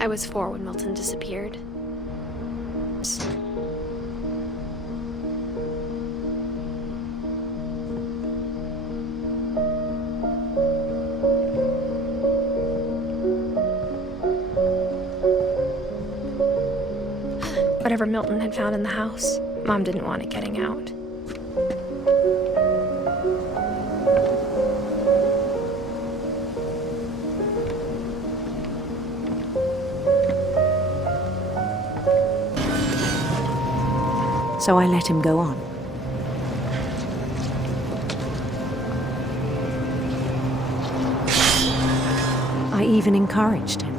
I was 4 when Milton disappeared. Whatever Milton had found in the house, Mom didn't want it getting out. So I let him go on. I even encouraged him.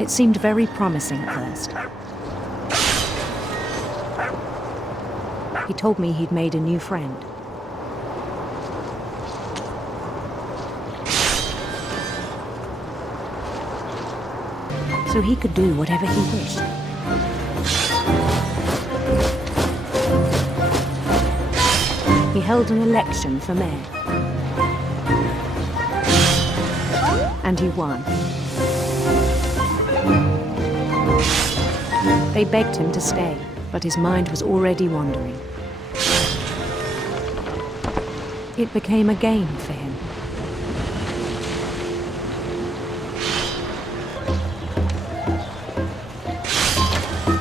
It seemed very promising at first. He told me he'd made a new friend. So he could do whatever he wished. He held an election for mayor. And he won. They begged him to stay, but his mind was already wandering. It became a game for him.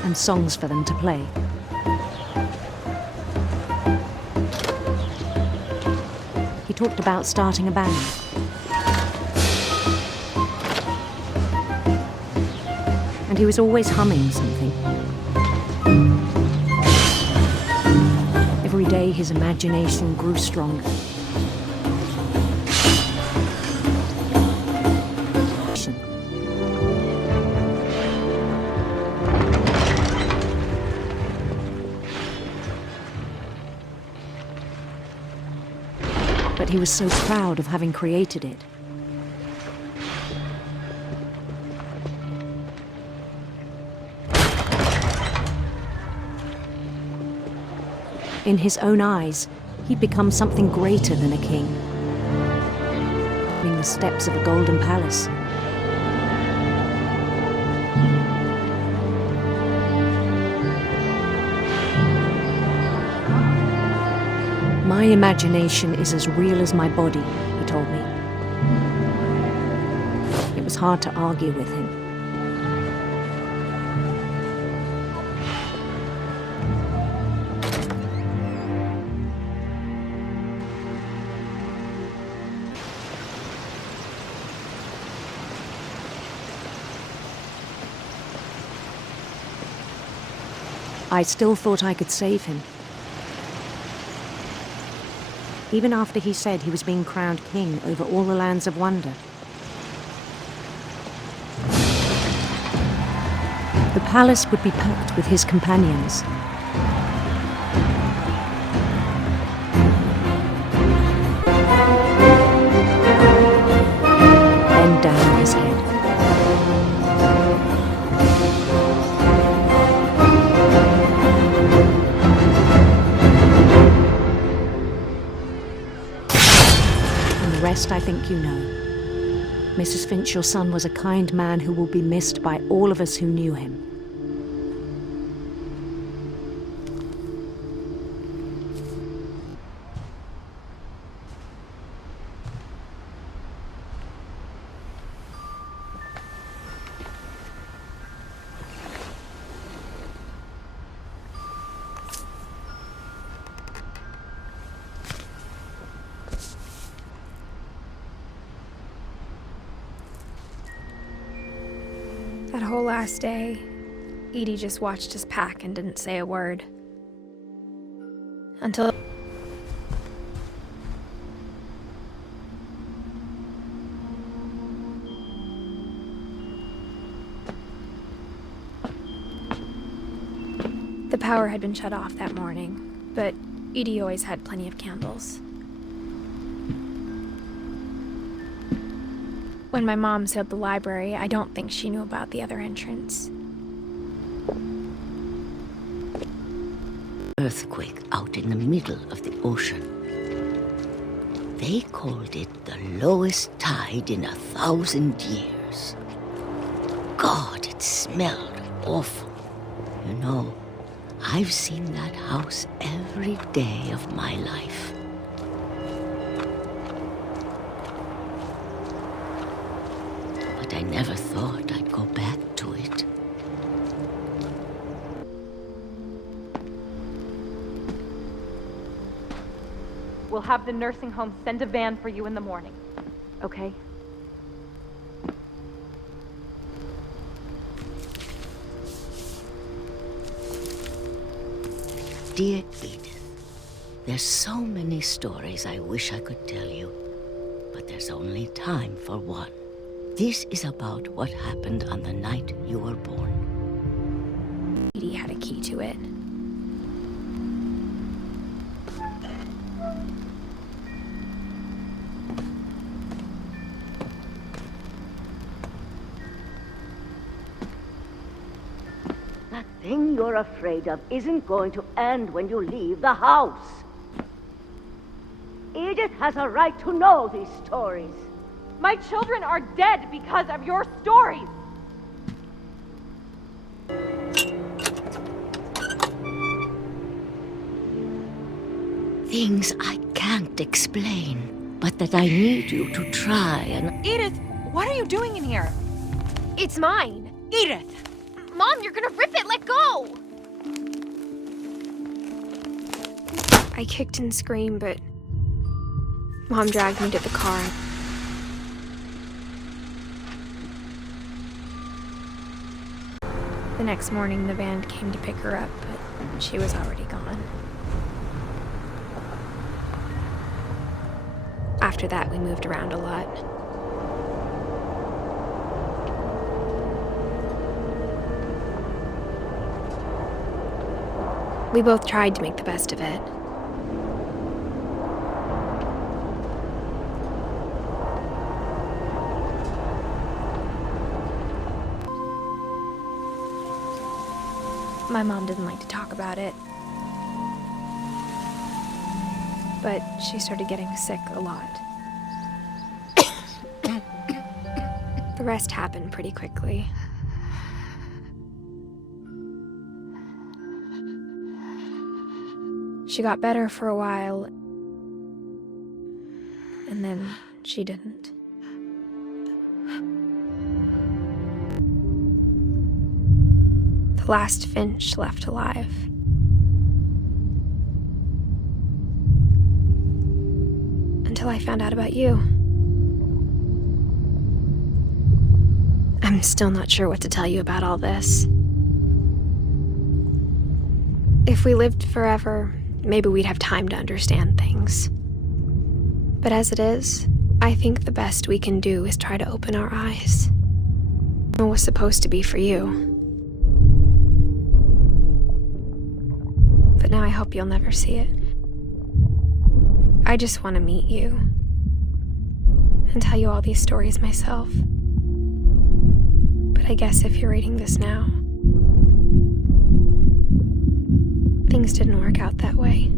And songs for them to play. He talked about starting a band. And he was always humming something. Every day his imagination grew stronger. But he was so proud of having created it. In his own eyes, he'd become something greater than a king, in the steps of a golden palace. My imagination is as real as my body, he told me. It was hard to argue with him. I still thought I could save him. Even after he said he was being crowned king over all the lands of wonder. The palace would be packed with his companions. Bend down his head. The rest I think you know. Mrs. Finch, your son was a kind man who will be missed by all of us who knew him. That whole last day, Edie just watched us pack and didn't say a word. Until the power had been shut off that morning, but Edie always had plenty of candles. When my mom sealed the library, I don't think she knew about the other entrance. Earthquake out in the middle of the ocean. They called it the lowest tide in 1,000 years. God, it smelled awful. You know, I've seen that house every day of my life. But I never thought I'd go back to it. We'll have the nursing home send a van for you in the morning, okay? Dear Edith, there's so many stories I wish I could tell you, but there's only time for one. This is about what happened on the night you were born. Edie had a key to it. That thing you're afraid of isn't going to end when you leave the house. Edith has a right to know these stories. My children are dead because of your stories! Things I can't explain, but that I need you to try and... Edith, what are you doing in here? It's mine! Edith! Mom, you're gonna rip it! Let go! I kicked and screamed, but Mom dragged me to the car. The next morning, the van came to pick her up, but she was already gone. After that, we moved around a lot. We both tried to make the best of it. My mom didn't like to talk about it, but she started getting sick a lot. The rest happened pretty quickly. She got better for a while, and then she didn't. The last Finch left alive. Until I found out about you. I'm still not sure what to tell you about all this. If we lived forever, maybe we'd have time to understand things. But as it is, I think the best we can do is try to open our eyes. It was supposed to be for you. But now I hope you'll never see it. I just want to meet you and tell you all these stories myself. But I guess if you're reading this now, things didn't work out that way.